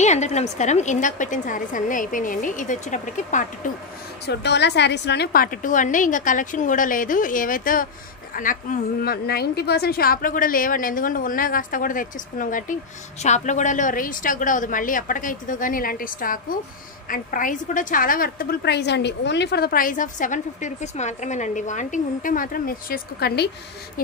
అందరికీ నమస్కారం. ఇందాక పెట్టిన శారీస్ అన్నీ అయిపోయినాయండి. ఇది వచ్చేటప్పటికి పార్ట్ 2. సో డోలా శారీస్లోనే పార్ట్ 2 అండి. ఇంకా కలెక్షన్ కూడా లేదు. ఏవైతే నాకు 90% షాప్లో కూడా లేవండి. ఎందుకంటే ఉన్నా కాస్త కూడా తెచ్చేసుకున్నాం కాబట్టి షాప్లో కూడా రీస్టాక్ కూడా అవుతుంది. మళ్ళీ ఎప్పటికైతుందో కానీ ఇలాంటి స్టాకు. అండ్ ప్రైస్ కూడా చాలా వర్తబుల్ ప్రైస్ అండి. Only for the price of 750 rupees మాత్రమేనండి. వాంటింగ్ ఉంటే మాత్రం మిస్ చేసుకోకండి.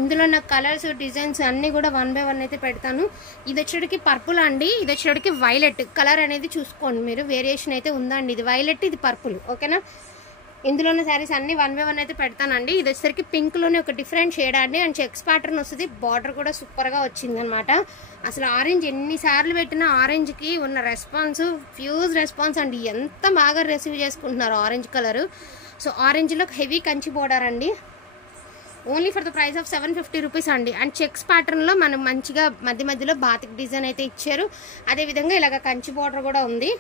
ఇందులో నాకు కలర్స్ డిజైన్స్ అన్నీ కూడా 1 by 1 అయితే పెడతాను. ఇది వచ్చేటికి పర్పుల్ అండి. ఇది వచ్చేటికి వైలెట్ కలర్ అనేది చూసుకోండి మీరు. వేరియేషన్ అయితే ఉందండి. ఇది వైలెట్, ఇది పర్పుల్. ఓకేనా? ఇందులోనే శారీస్ అన్ని 1 by 1 అయితే పెడతానండి. ఇది వచ్చేసరికి పింక్ లోనే ఒక డిఫరెంట్ షేడ్ అండి. అండ్ చెక్స్ ప్యాటర్న్ వస్తుంది. బార్డర్ కూడా సూపర్ గా వచ్చింది అనమాట. అసలు ఆరెంజ్ ఎన్నిసార్లు పెట్టినా ఆరెంజ్ కి ఉన్న రెస్పాన్స్ ఫ్యూజ్ రెస్పాన్స్ అండి. ఎంత బాగా రిసీవ్ చేసుకుంటున్నారు ఆరెంజ్ కలర్. సో ఆరెంజ్ లో హెవీ కంచి బోర్డర్ అండి. Only for the price of 750 rupees అండి. అండ్ చెక్స్ ప్యాటర్న్ లో మనం మంచిగా మధ్య మధ్యలో బాతిక్ డిజైన్ అయితే ఇచ్చారు. అదే విధంగా ఇలాగ కంచి బోర్డర్ కూడా ఉంది.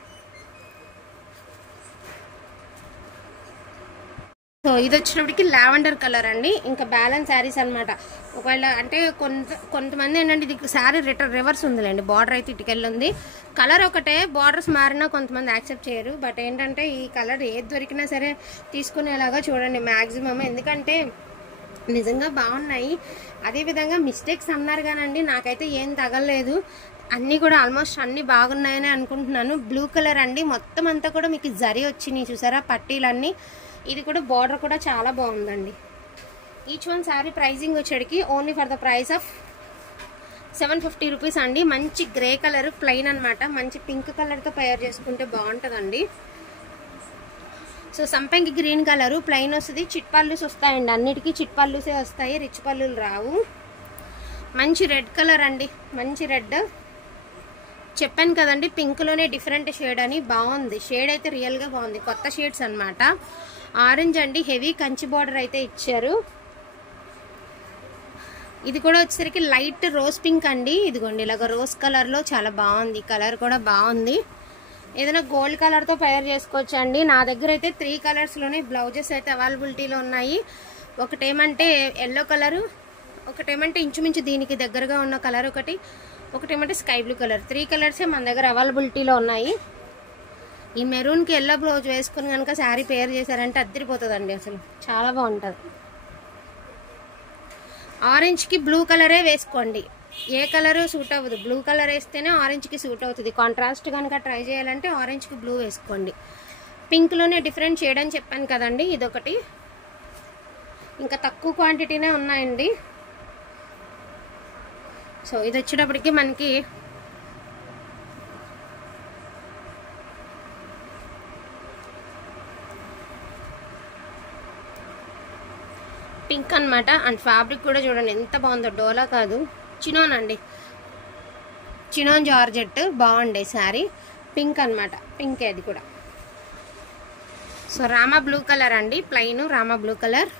సో ఇది వచ్చేటప్పటికి లావెండర్ కలర్ అండి. ఇంకా బ్యాలెన్స్ శారీస్ అనమాట. ఒకవేళ అంటే కొంతమంది ఏంటంటే ఇది శారీ రివర్స్ ఉందిలేండి. బార్డర్ అయితే ఇటుకెళ్ళి ఉంది. కలర్ ఒకటే, బార్డర్స్ మారినా కొంతమంది యాక్సెప్ట్ చేయరు. బట్ ఏంటంటే ఈ కలర్ ఏది దొరికినా సరే తీసుకునేలాగా చూడండి మ్యాక్సిమం. ఎందుకంటే నిజంగా బాగున్నాయి. అదేవిధంగా మిస్టేక్స్ అన్నారు కానండి, నాకైతే ఏం తగలలేదు. అన్నీ కూడా ఆల్మోస్ట్ అన్నీ బాగున్నాయని అనుకుంటున్నాను. బ్లూ కలర్ అండి. మొత్తం అంతా కూడా మీకు జరీ వచ్చినాయి చూసారా పట్టీలన్నీ. ఇది కూడా బార్డర్ కూడా చాలా బాగుందండి. ఈచ్ వన్ శారీ ప్రైజింగ్ వచ్చేటికి only for the price of 750 rupees అండి. మంచి గ్రే కలర్ ప్లెయిన్ అనమాట. మంచి పింక్ కలర్తో తయారు చేసుకుంటే బాగుంటుందండి. సో సంపంగి గ్రీన్ కలర్ ప్లెయిన్ వస్తుంది. చిట్ పల్లూస్ వస్తాయండి. అన్నిటికీ చిట్ పల్లూసే వస్తాయి, రిచ్ పల్లులు రావు. మంచి రెడ్ కలర్ అండి. మంచి రెడ్ చెప్పాను కదండి, పింక్లోనే డిఫరెంట్ షేడ్ అని. బాగుంది షేడ్ అయితే, రియల్గా బాగుంది. కొత్త షేడ్స్ అనమాట. ఆరెంజ్ అండి. హెవీ కంచి బార్డర్ అయితే ఇచ్చారు. ఇది కూడా వచ్చేసరికి లైట్ రోజ్ పింక్ అండి. ఇదిగోండి ఇలాగ రోజ్ కలర్లో చాలా బాగుంది. కలర్ కూడా బాగుంది. ఏదైనా గోల్డ్ కలర్తో తయారు చేసుకోవచ్చు అండి. నా దగ్గర అయితే 3 కలర్స్లోనే బ్లౌజెస్ అయితే అవైలబిలిటీలో ఉన్నాయి. ఒకటేమంటే ఎల్లో కలరు, ఒకటేమంటే ఇంచుమించు దీనికి దగ్గరగా ఉన్న కలర్ ఒకటేమంటే స్కై బ్లూ కలర్. 3 కలర్సే మన దగ్గర అవైలబిలిటీలో ఉన్నాయి. ఈ మెరూన్కి ఎల్లో బ్లౌజ్ వేసుకుని కనుక శారీ పేర్ చేశారంటే అద్దరిపోతుందండి. అసలు చాలా బాగుంటుంది. ఆరెంజ్కి బ్లూ కలరే వేసుకోండి. ఏ కలరు సూట్ అవ్వదు. బ్లూ కలర్ వేస్తేనే ఆరెంజ్కి సూట్ అవుతుంది. కాంట్రాస్ట్ కనుక ట్రై చేయాలంటే ఆరెంజ్కి బ్లూ వేసుకోండి. పింక్లోనే డిఫరెంట్ షేడ్ అని చెప్పాను కదండి, ఇదొకటి. ఇంకా తక్కువ క్వాంటిటీనే ఉన్నాయండి. సో ఇది వచ్చేటప్పటికి మనకి పింక్ అనమాట. అండ్ ఫ్యాబ్రిక్ కూడా చూడండి ఎంత బాగుందో. డోలా కాదు, చినోన్ అండి. చినోన్ జార్జెట్ బాగుండే శారీ. పింక్ అనమాట. పింక్ అది కూడా. సో రామా బ్లూ కలర్ అండి. Plain Rama blue colour.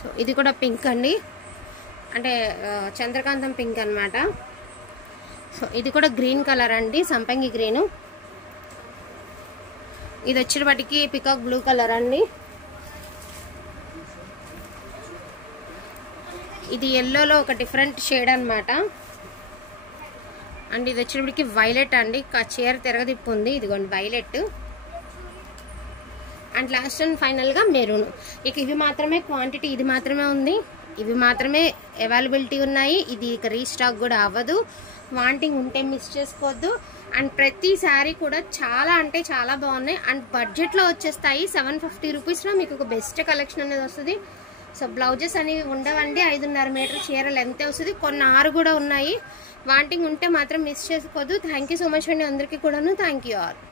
So ఇది కూడా పింక్ అండి. అంటే చంద్రకాంతం పింక్ అనమాట. సో ఇది కూడా గ్రీన్ కలర్ అండి. సంపంగి గ్రీను. ఇది వచ్చేటప్పటికి పికాక్ బ్లూ కలర్ అండి. ఇది ఎల్లోలో ఒక డిఫరెంట్ షేడ్ అనమాట. అండ్ ఇది వచ్చేటప్పటికి వైలెట్ అండి. చీర తిరగదిప్పు ఉంది. ఇదిగోండి వైలెట్. అండ్ లాస్ట్ అండ్ ఫైనల్గా మెరూన్. ఇక ఇవి మాత్రమే క్వాంటిటీ, ఇది మాత్రమే ఉంది. ఇవి మాత్రమే అవైలబిలిటీ ఉన్నాయి. ఇది ఇక రీస్టాక్ కూడా అవ్వదు. వాంటింగ్ ఉంటే మిస్ చేసుకోవద్దు. అండ్ ప్రతి శారీ కూడా చాలా అంటే చాలా బాగున్నాయి. అండ్ బడ్జెట్లో వచ్చేస్తాయి. 750 రూపీస్లో మీకు ఒక బెస్ట్ కలెక్షన్ అనేది వస్తుంది. సో బ్లౌజెస్ అనేవి ఉండవండి. 5.5 మీటర్ చీర లెంత్ వస్తుంది. కొన్ని 6 కూడా ఉన్నాయి. వాంటింగ్ ఉంటే మాత్రం మిస్ చేసుకోవద్దు. థ్యాంక్ యూ సో మచ్ అండి అందరికీ కూడాను. Thank you all.